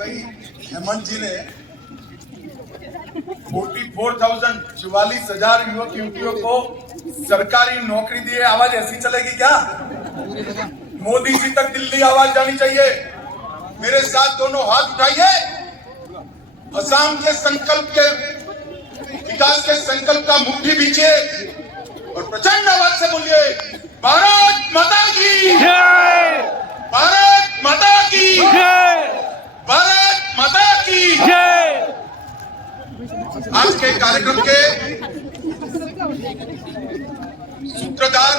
भाई हेमंत जी ने 44,000 युवक युवतियों को सरकारी नौकरी दी है। आवाज ऐसी चलेगी क्या? मोदी जी तक दिल्ली आवाज जानी चाहिए। मेरे साथ दोनों हाथ उठाइए। असम के संकल्प के विकास के संकल्प का मुट्ठी बीजिए और प्रचंड आवाज से बोलिए, भारत माता की जय, भारत माता की जय, भारत माता की जय। आज के कार्यक्रम के सूत्रधार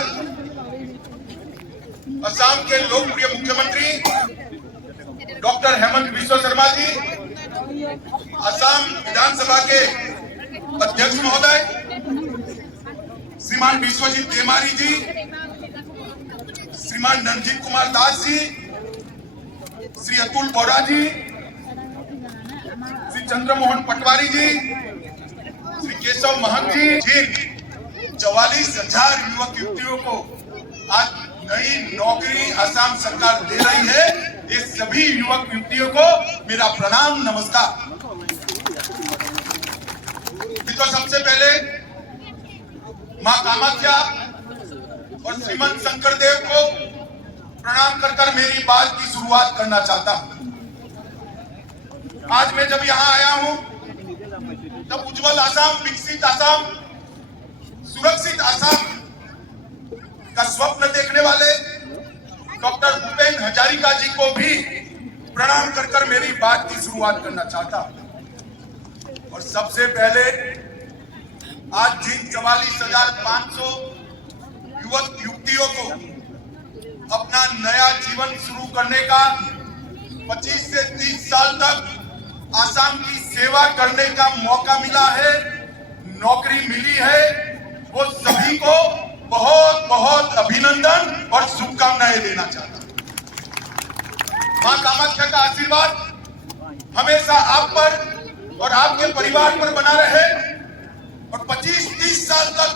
असम के लोकप्रिय मुख्यमंत्री डॉक्टर हेमंत बिस्वा शर्मा जी, असम विधानसभा के अध्यक्ष महोदय श्रीमान विश्वजीत देमारी जी, श्रीमान रणजीत कुमार दास जी, श्री अतुल बोरा जी, श्री चंद्रमोहन पटवारी जी, श्री केशव महंत जी, जिन 44,000 युवक युवतियों को आज नई नौकरी असम सरकार दे रही है, ये सभी युवक युवतियों को मेरा प्रणाम नमस्कार। तो सबसे पहले मां कामाख्या और श्रीमंत शंकर देव को प्रणाम कर मेरी बात की शुरुआत करना चाहता हूं। आज मैं जब यहां आया हूं तब उज्जवल असम, विकसित असम, सुरक्षित असम का स्वप्न देखने वाले डॉक्टर भूपेन हजारिका जी को भी प्रणाम कर मेरी बात की शुरुआत करना चाहता हूं। और सबसे पहले आज जिन 44,500 युवक युवतियों को अपना नया जीवन शुरू करने का 25 से 30 साल तक असम की सेवा करने का मौका मिला है, नौकरी मिली है, वो सभी को बहुत बहुत अभिनंदन और शुभकामनाएं देना चाहता हूं। मां कामाख्या का आशीर्वाद हमेशा आप पर और आपके परिवार पर बना रहे और 25-30 साल तक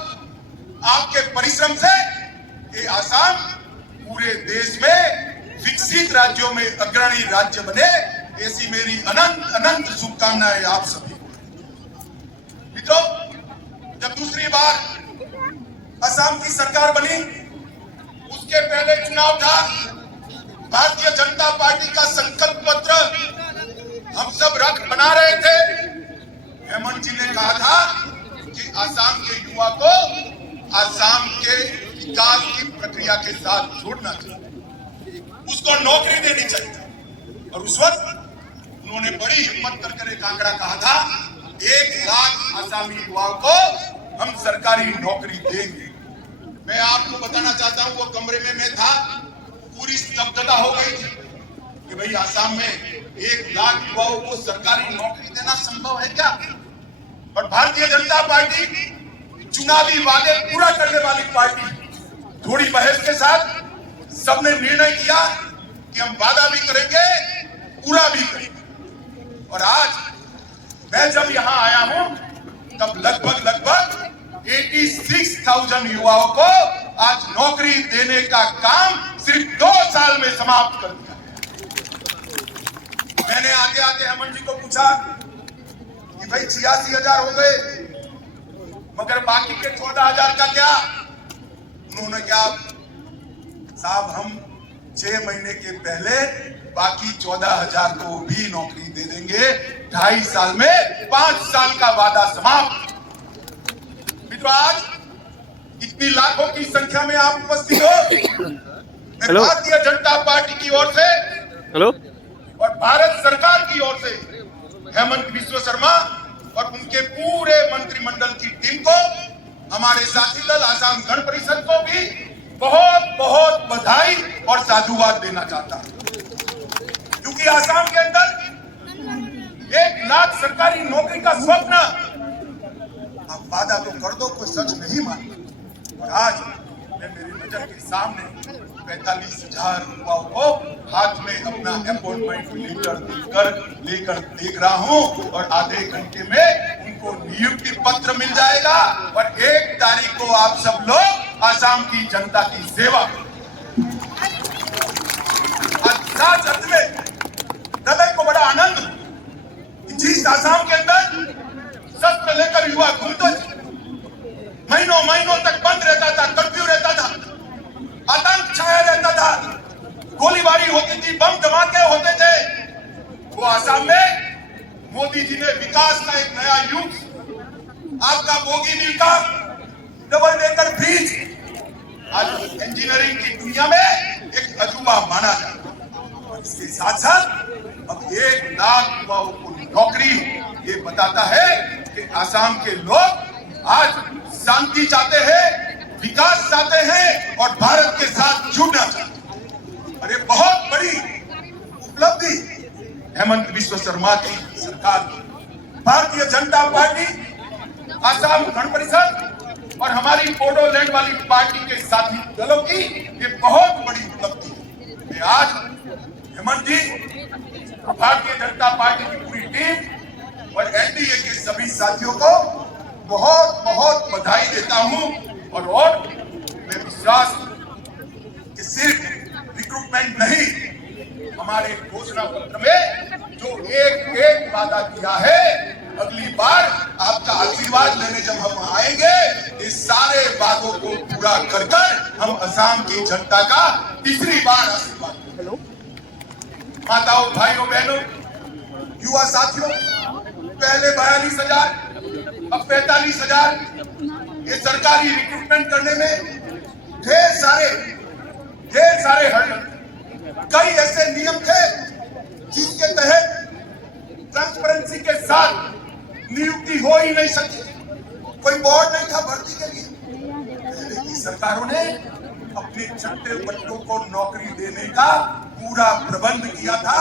आपके परिश्रम से ये असम पूरे देश में विकसित राज्यों में अग्रणी राज्य बने, ऐसी मेरी अनंत अनंत शुभकामनाएं आप सभी को। मित्रों, जब दूसरी बार असम की सरकार बनी, उसके पहले चुनाव था, भारतीय जनता पार्टी का संकल्प पत्र हम सब रख बना रहे थे। हेमंत जी ने कहा था कि असम के युवा को असम के विकास की प्रक्रिया के साथ जोड़ना चाहिए, उसको नौकरी देनी चाहिए। और उस वक्त उन्होंने बड़ी हिम्मत कर एक आंकड़ा कहा था, 1 लाख असमी युवाओं को हम सरकारी नौकरी देंगे। मैं आपको बताना चाहता हूं, वो कमरे में मैं था, पूरी स्तब्धता हो गई थी कि भाई असम में 1 लाख युवाओं को सरकारी नौकरी देना संभव है क्या? और भारतीय जनता पार्टी चुनावी वादे पूरा करने वाली पार्टी, थोड़ी बहस के साथ सबने निर्णय किया कि हम वादा भी करेंगे, पूरा भी करेंगे। और आज मैं जब यहां आया हूं तब लगभग 86,000 युवाओं को आज नौकरी देने का काम सिर्फ 2 साल में समाप्त कर दिया। मैंने आते आते हेमंत जी को पूछा कि भाई 86,000 हो गए, मगर बाकी के 14,000 का क्या? उन्होंने कहा, साहब हम 6 महीने के पहले बाकी 14,000 को भी नौकरी दे देंगे, 2.5 साल में 5 साल का वादा समाप्त। मित्रों, आज इतनी लाखों की संख्या में आप उपस्थित हो, मैं भारतीय जनता पार्टी की ओर से और भारत सरकार की ओर से हेमंत बिस्वा शर्मा और उनके पूरे मंत्रिमंडल की टीम को, हमारे साथी दल असम गण परिषद को भी बहुत बहुत बधाई और साधुवाद देना चाहता हूं, क्योंकि असम के अंदर 1 लाख सरकारी नौकरी का स्वप्न आप वादा तो कर दो, कोई सच नहीं मानता। और आज मैं मेरी नजर के सामने 45,000 युवाओं को हाथ में अपना अपॉइंटमेंट लेकर देख रहा हूं और आधे घंटे में उनको नियुक्ति पत्र मिल जाएगा और 1 तारीख को आप सब लोग असम की जनता की सेवा करेंगे। साथ में हृदय को बड़ा आनंद इस आसाम के अंदर शस्त्र लेकर युवा घूमते थे, महीनों महीनों तक बंद रहता था, कर्फ्यू रहता था, आतंक छाया रहता था, गोलीबारी होती थी, बम धमाके होते थे। वो आसाम में मोदी जी ने विकास का एक नया युग, आपका बोगीबिल का डबल डेकर ब्रिज आज इंजीनियरिंग की दुनिया में एक अजूबा माना जाता है। और इसके साथ साथ अब 1 लाख युवाओं को नौकरी, ये बताता है कि आसाम के लोग आज शांति चाहते हैं, विकास चाहते हैं और भारत के साथ जुड़ना चाहते हैं। और ये बहुत बड़ी उपलब्धि हेमंत बिस्व शर्मा की सरकार की, भारतीय जनता पार्टी, आसाम गण परिषद और हमारी बोडोलैंड वाली पार्टी के साथी दलों की ये बहुत बड़ी उपलब्धि है। मैं आज हेमंत जी, भारतीय जनता पार्टी की पूरी टीम और एनडीए के सभी साथियों को बहुत बहुत बधाई देता हूं। और मैं विश्वास कि सिर्फ रिक्रूटमेंट नहीं, हमारे घोषणा पत्र में जो एक वादा किया है, अगली बार आपका आशीर्वाद लेने जब हम आएंगे, इस सारे वादों को पूरा कर हम असम की जनता का तीसरी बार आशीर्वाद करेंगे। माताओं, भाइयों, बहनों, युवा साथियों, पहले 42,000, अब 45,000। ये सरकारी रिक्रूटमेंट करने में ढेर सारे हर्डल, कई ऐसे नियम थे जिसके तहत ट्रांसपेरेंसी के साथ नियुक्ति हो ही नहीं सकती, कोई बोर्ड नहीं था भर्ती के लिए। पहले की सरकारों ने अपने छठे बच्चों को नौकरी देने का पूरा प्रबंध किया था।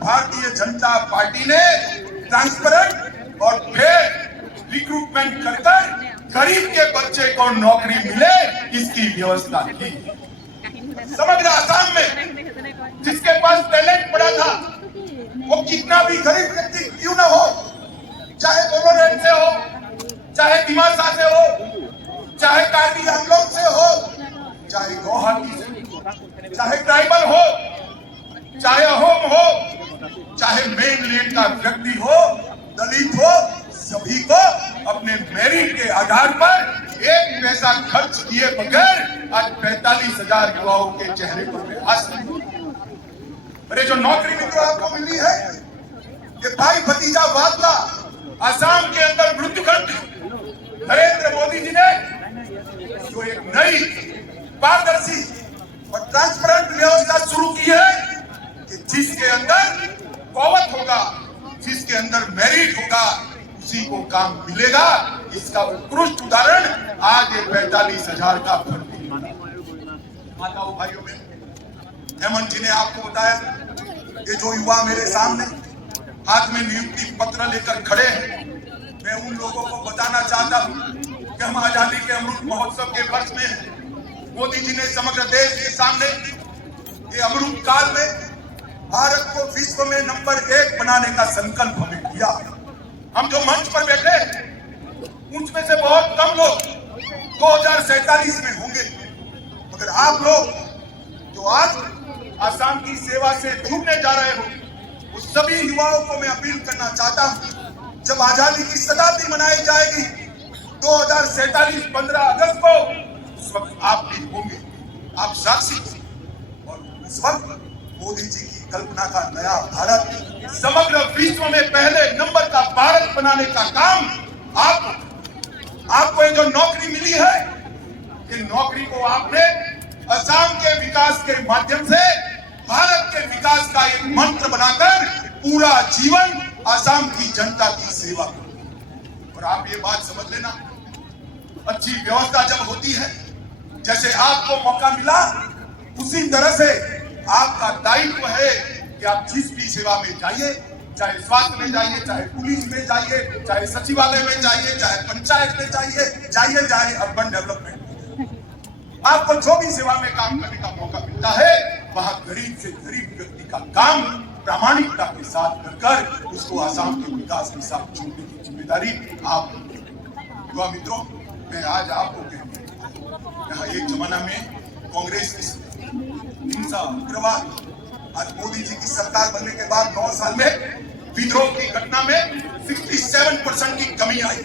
भारतीय जनता पार्टी ने ट्रांसपेरेंट और फेयर रिक्रूटमेंट कर गरीब के बच्चे को नौकरी मिले, इसकी व्यवस्था की। समग्र आसाम में जिसके पास टैलेंट पड़ा था, वो कितना भी गरीब व्यक्ति क्यों ना हो, चाहे बोडोलैंड से हो, चाहे दिमासा से हो, चाहे कार्बी आंगलोंग से हो, चाहे गुवाहाटी से, चाहे ट्राइबल हो, चाहे अहोम हो, चाहे मेनलैंड का व्यक्ति हो, दलित हो, सभी को अपने मेरिट के आधार पर 1 पैसा खर्च किए बगैर आज 45,000 युवाओं के चेहरे पर हासिल। अरे जो नौकरी मित्रों आपको मिली है, ये भाई भतीजावाद का आसाम के अंदर मृत्युखंड नरेंद्र मोदी जी ने जो एक नई पारदर्शी और ट्रांसपेरेंट व्यवस्था शुरू की है कि जिसके अंदर कौवत होगा, जिसके अंदर मेरिट होगा, उसी को काम मिलेगा। इसका उत्कृष्ट उदाहरण आज 45,000 का भर्ती। माताओं, भाइयों, बहनों, हेमंत जी ने आपको बताया, ये जो युवा मेरे सामने हाथ में नियुक्ति पत्र लेकर खड़े हैं, मैं उन लोगों को बताना चाहता हूं कि हम आजादी के अमृत महोत्सव के वर्ष में हैं। मोदी जी ने समग्र देश के सामने ये अमृत काल में भारत को विश्व में नंबर 1 बनाने का संकल्प हमें किया। हम जो मंच पर बैठे, उसमें से बहुत कम लोग 2047 में होंगे, मगर आप लोग जो आज आसाम की सेवा से जुड़ने जा रहे हो, उस सभी युवाओं को मैं अपील करना चाहता हूं, जब आजादी की शताब्दी मनाई जाएगी 2047 15 अगस्त को, उस वक्त आप भी होंगे, आप साक्षी। और उस वक्त मोदी जी की कल्पना का नया भारत, समग्र विश्व में पहले नंबर का भारत बनाने का काम आपको जो नौकरी मिली है, ये नौकरी को आपने असम के विकास के माध्यम से भारत के विकास का एक मंत्र बनाकर पूरा जीवन असम की जनता की सेवा। और आप ये बात समझ लेना, अच्छी व्यवस्था जब होती है, जैसे आपको मौका मिला, उसी तरह से आपका दायित्व है कि आप जिस भी सेवा में जाइए, चाहे स्वास्थ्य में जाइए, चाहे पुलिस में जाइए, चाहे सचिवालय में जाइए, चाहे पंचायत में जाइए, चाहे अर्बन डेवलपमेंट, आपको जो भी सेवा में काम करने का मौका मिलता है, वहां गरीब से गरीब व्यक्ति का काम प्रामाणिकता के साथ कर उसको आसाम के विकास के साथ जोड़ने की जिम्मेदारी आप। युवा मित्रों, मैं आज आपको यहाँ एक जमाना में कांग्रेस की हिंसा, उग्रवाद, आज मोदी जी की सरकार बनने के बाद 9 साल में विद्रोह की घटना में 67% की कमी आई,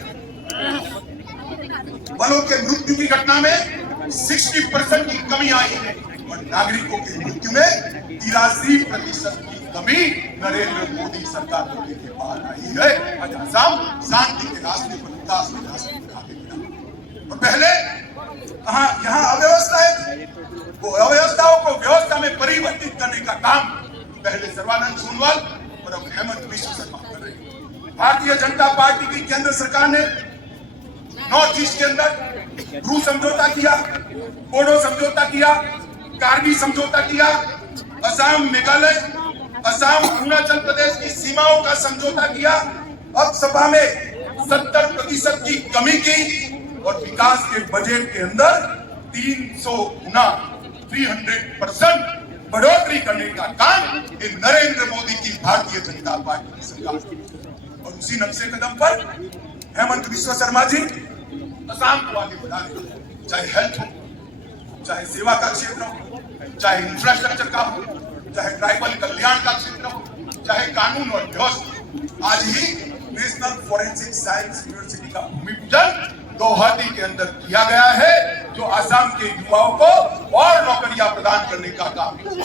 बलों के मृत्यु की घटना में 60% की कमी आई और नागरिकों की मृत्यु में 83% की कमी नरेंद्र मोदी सरकार को लेके बाहर आई है। आज असम शांति के रास्ते पर, विकास के रास्ते पर आगे बढ़ा। और पहले यहाँ अव्यवस्था है, वो अव्यवस्थाओं को व्यवस्था में परिवर्तित करने का काम पहले सर्बानंद सोनोवाल और अब हेमंत बिश्व शर्मा कर रहे हैं। भारतीय जनता पार्टी की केंद्र सरकार ने नॉर्थ ईस्ट के अंदर ब्रू समझौता किया, बोडो समझौता किया, कारगिल समझौता किया, असम मेघालय, असम अरुणाचल प्रदेश की सीमाओं का समझौता किया। अब सभा में 70% की कमी की और विकास के बजट के अंदर 300 गुना 300% बढ़ोतरी करने का काम ये नरेंद्र मोदी की भारतीय जनता पार्टी की सरकार। और उसी नक्शे कदम पर हेमंत बिश्व शर्मा जी असम को आगे बढ़ा रहे हैं, चाहे हेल्थ हो, चाहे सेवा का क्षेत्र हो, चाहे इंफ्रास्ट्रक्चर का हो, चाहे ट्राइबल कल्याण का क्षेत्र हो, चाहे कानून और व्यवस्था। आज ही नेशनल फोरेंसिक साइंस यूनिवर्सिटी का भूमि पूजन गुवाहाटी के अंदर किया गया है, जो असम के युवाओं को और नौकरियां प्रदान करने का काम है।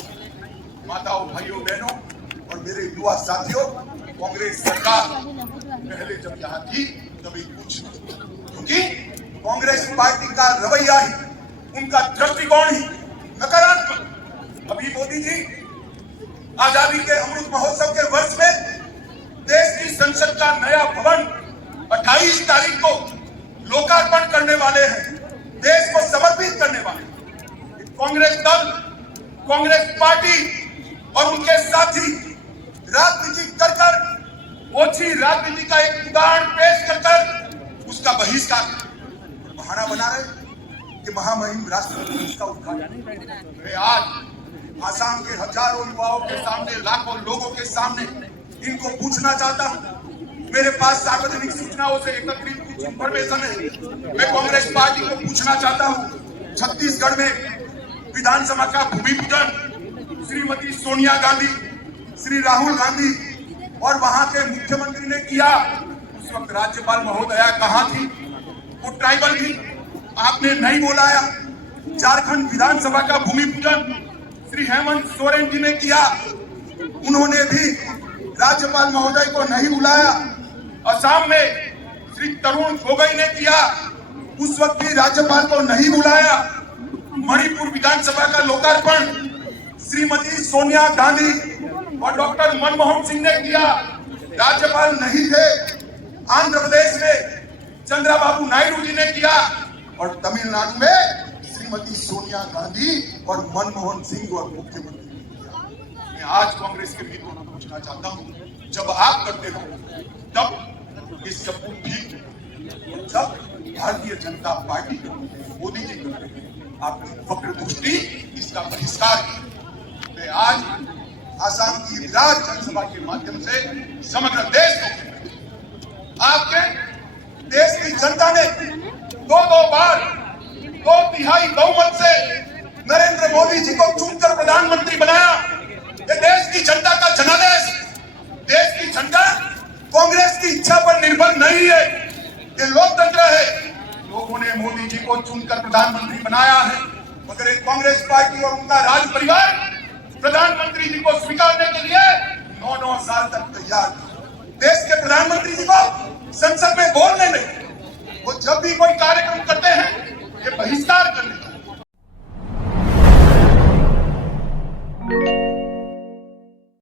माताओं, भाइयों, बहनों और मेरे युवा साथियों, कांग्रेस सरकार पहले जब यहाँ थी तभी कुछ, क्योंकि कांग्रेस पार्टी का रवैया ही, उनका दृष्टिकोण ही नकारात्मक। अभी मोदी जी आजादी के अमृत महोत्सव के वर्ष में देश की संसद का नया भवन 28 तारीख को लोकार्पण करने वाले हैं, देश को समर्पित करने वाले। कांग्रेस दल, कांग्रेस पार्टी और उनके साथी राजनीति कर ओछी राजनीति का एक उदाहरण पेश कर उसका बहिष्कार बहाना बना रहे कि महामहिम राष्ट्रपति इसका उद्घाटन। मैं आज आसाम के हजारों युवाओं के सामने, लाखों लोगों के सामने इनको पूछना चाहता हूं। मेरे पास सार्वजनिक सूचनाओं से एकत्रित कुछ इंफॉर्मेशन है। मैं कांग्रेस पार्टी को पूछना चाहता हूं, छत्तीसगढ़ में विधानसभा का भूमि पूजन श्रीमती सोनिया गांधी, श्री राहुल गांधी और वहां के मुख्यमंत्री ने किया। उस वक्त राज्यपाल महोदया कहां थी? वो ट्राइबल थी, आपने नहीं बुलाया। झारखंड विधानसभा का भूमि पूजन श्री हेमंत सोरेन जी ने किया, उन्होंने भी राज्यपाल महोदय को नहीं बुलाया। असम में श्री तरुण गोगोई ने किया, उस वक्त भी राज्यपाल को नहीं बुलाया। मणिपुर विधानसभा का लोकार्पण श्रीमती सोनिया गांधी और डॉक्टर मनमोहन सिंह ने किया, राज्यपाल नहीं थे। आंध्र प्रदेश में चंद्रबाबू नायडू जी ने किया और तमिलनाडु में श्रीमती सोनिया गांधी और मनमोहन सिंह और मुख्यमंत्री ने किया। मैं आज कांग्रेस के मित्रों को पूछना चाहता हूं, जब आप करते हो तब ये सब ठीक है, जब भारतीय जनता पार्टी मोदी जी करते हैं आपकी वक्र दृष्टि इसका बहिष्कार। मैं आज आसाम की विराट जनसभा के माध्यम से समग्र देश को, आपके देश की जनता ने दो बार 2/3 बहुमत से नरेंद्र मोदी जी को चुनकर प्रधानमंत्री बनाया। ये देश की जनता का जनादेश, देश की जनता कांग्रेस की इच्छा पर निर्भर नहीं है, ये लोकतंत्र है। लोगों ने मोदी जी को चुनकर प्रधानमंत्री बनाया है, मगर एक कांग्रेस पार्टी और उनका राज परिवार प्रधानमंत्री जी को स्वीकारने के लिए 9 साल तक तैयार थे। देश के प्रधानमंत्री जी को संसद में बोलने नहीं, वो जब भी कोई कार्य